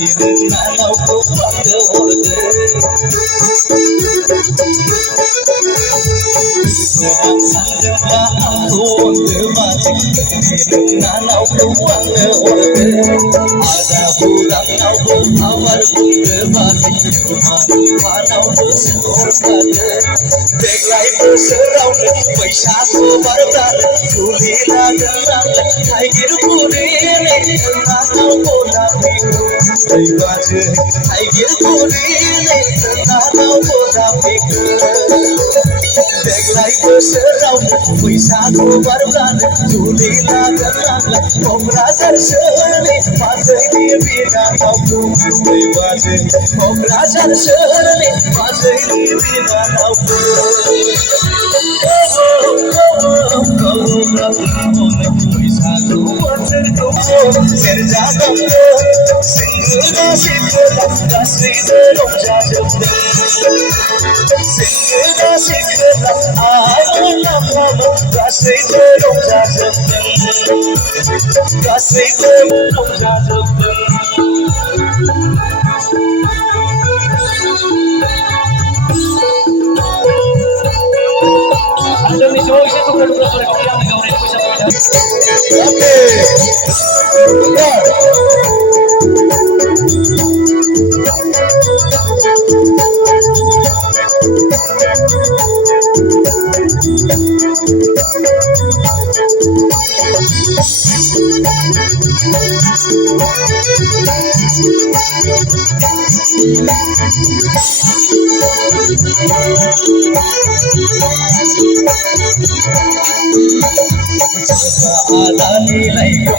नानावखौ बांनो हरदो गोनां सानदोंब्ला आंखौ अनदो माथो नानावखौ बांनो हरदो आदा बुदांनावबो आबार बुंदो माथो मानावबो सोहरखादो देग्लाय बोसोरावनो बैसागु बारब्लानो जुलि लागोन नालाय थाइगिर बुरिनि नानाव गलाफिखौ दैबाजो थाइगिर बुरिनि नानाव गलाफिखौ देग्लाय बोसोरावनो बैसागु बारब्लानो जुलि लागोन नालाय क'क्राझार सोहोरनि बाजैनि बिनानावखौ दैबाजो क'क्राझार सोहोरनि बाजैनि बिनानावखौ बैसागु बोथोरखौ सेरजा दामदो सेंग्रा सिख्ला गासैबो रंजाजोबदों सेंग्रा सिख्ला आमोन आफामोन गासैबो रंजाजोबदों गासैबो रंजाजोबदों जोंनि ज' एसे दुखु फरायबावदि आंनि गावनि आलानि लाइखौ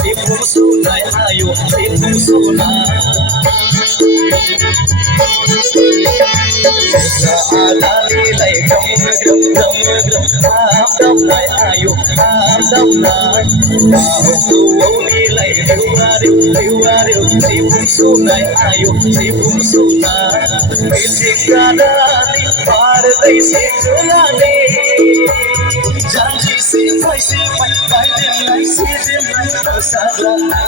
सिफुं सुनाय आयु सिफुं सुनाय आलानि लाइखौ दामनाय आयु दामनाय बाहुनि लाइरेवारि सिफुं सुनाय आयु सिफुं सुनाय मिथिंगानि बारदै सिख्लानि जानजि सिफाय बायदेमनाय सिदेमनाय मोसाग्लांनाय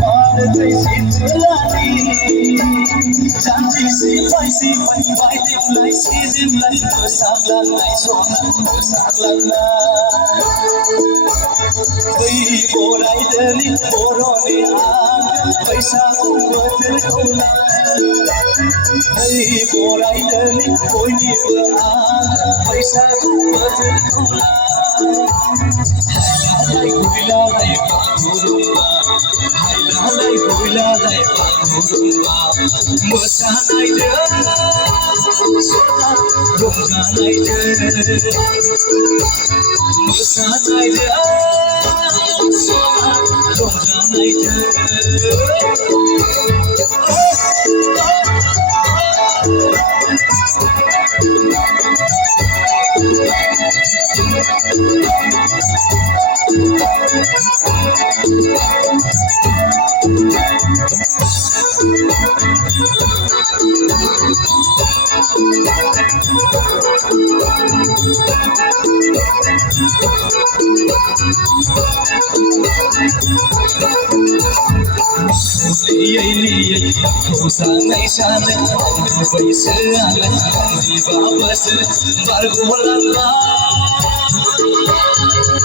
बारदै सिख्लानि जानजि सिफाय बायदेमनाय सिदेमनाय मोसाग्लांनाय दै बरायदोनि बर'नि बैसागु बोथोरखौ दै बरायदोनि बयनिबो बैसागु बोथोरखौ हायलालाय हुइलालाय बागुरुम्बा हायलालाय हुइलालाय बागुरुम्बा मोसानायजों रंजानायजों मोसानायजों मोसानाय सानो आंनि बैसोआलाय 15 बोसोर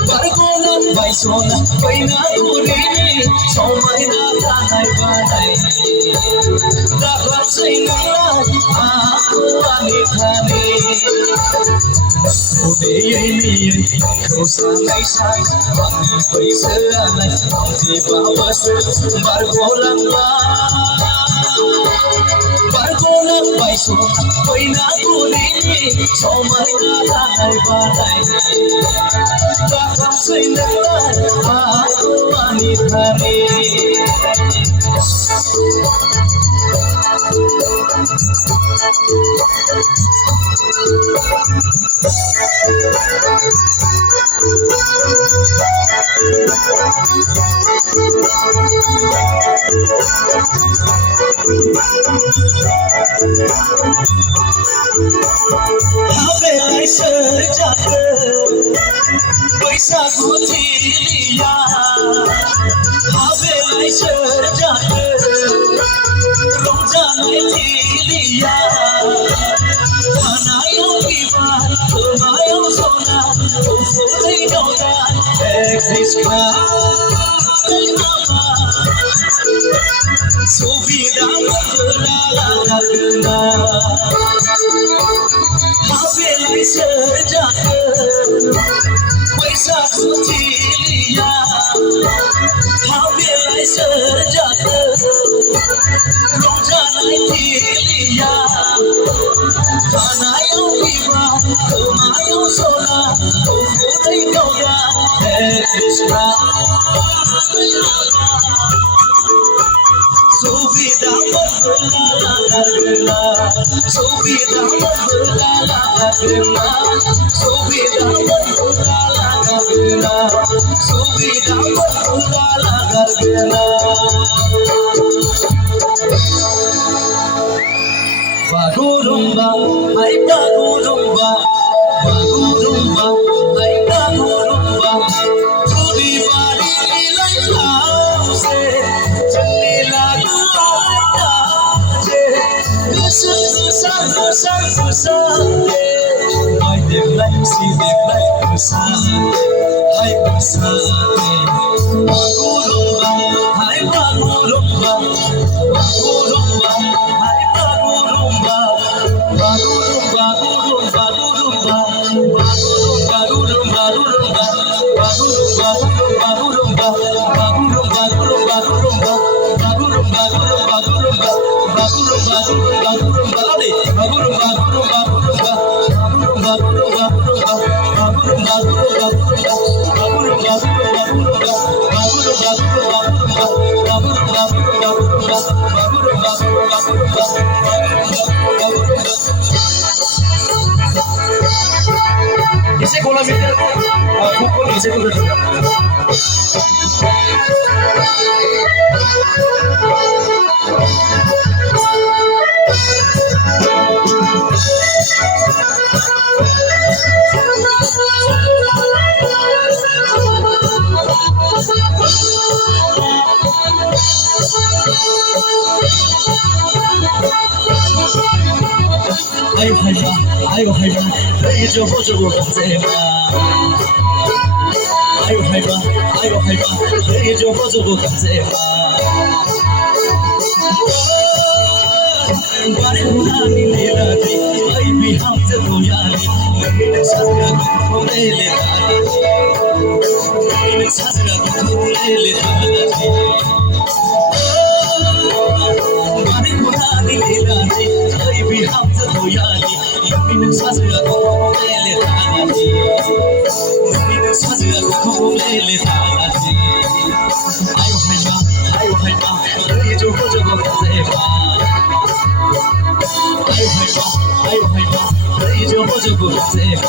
बारग'लांबाय सना बैनागुरिनि समायना दानाय बानाय दाख्लाबसै नोंलाय आंखौ आंनि फानि मोसानाय सानो आंनि बैसोआलाय 15 बोसोर बारग'लांबाय सना बैनागुरिनि समायना दानाय बानाय दाख्लाबसै नोंलाय आंखौ आंनि फानि Habelai serjaka Baisagu tilia Habelai serjaka Romjanai tilia Hanayang iban Kemayang sona Ufulay daudan Ekriska Subidang berlala-lala Habelai serjaka Baisagu tilia Habelai serjaka Romjanai tilia Hanayang iban Kemayang sona Ufulay daudan Ekriska Subidang berlala-lala Subidang berlala-lala Subidang berlala-lala Subidang berlala-lala Bagurumba, ay bagurumba Bagurumba, ay bagurumba Tuli bari ilay hause Jali lagu ay kaje Kusang Ay deblay si deblay kusang Ay kusang Bagurumba, ay bagurumba Bagurumba, ay bagurumba Bagurumba, bagurumba, bagurumba Bagurumba, bagurumba Bagurumba, bagurumba Bagurumba, bagurumba Ese con la mitad, fútbol ese con la 아이고 할바 여기 좀 보자고 간제마 아이고 할바 여기 좀 보자고 간제마 바리구나니 내라지 아이비 함자 도야니 너희는 찾으라고 보내래 너희는 찾으라고 보내래 바리구나니 내라지 아이비 함자 도야니 너희는 찾으라고 보내래 너희는 찾으라고 보내래 아이고 할바 여기 좀 보자고 간제마 아이고 할바 너희 좀 보자고 간제마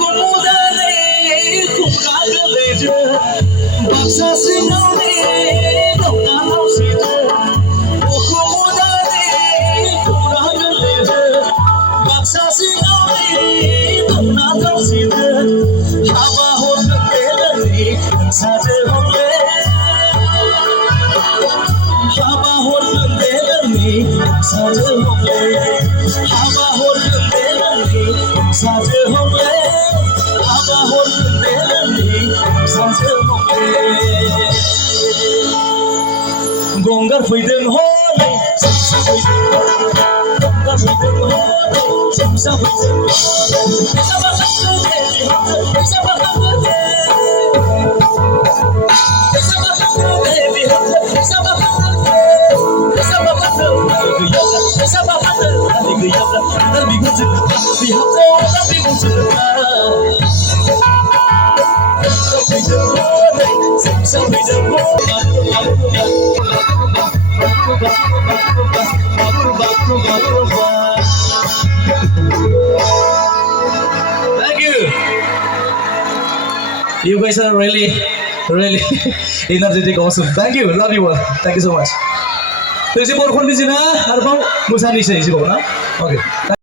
고무다네 콩나를 내줘 박사스 나오네 너나 나오시죠 고무다네 콩나를 내줘 박사스 나오네 너나 나오시죠 하바 혼는 때문에 사제홈에 하바 혼는 때문에 사제홈에 하바 혼는 때문에 사제홈에 하바 혼는 때문에 사제홈에 공갈 보이던 호네 삼사 보이던 공갈 보이던 호네 삼사 보이던 회사바 한국에 회사바 한국에 회사바 한국에 회사바 한국에 회사바 한국에 회사바 한국에 날 미국지 비합도 날 미국지 Thank you. You guys are really Really energetic awesome. Thank you. Love you all. Thank you so much. Terus si Borkhon di sini, harap mau musa ni saya sih, na? Okay.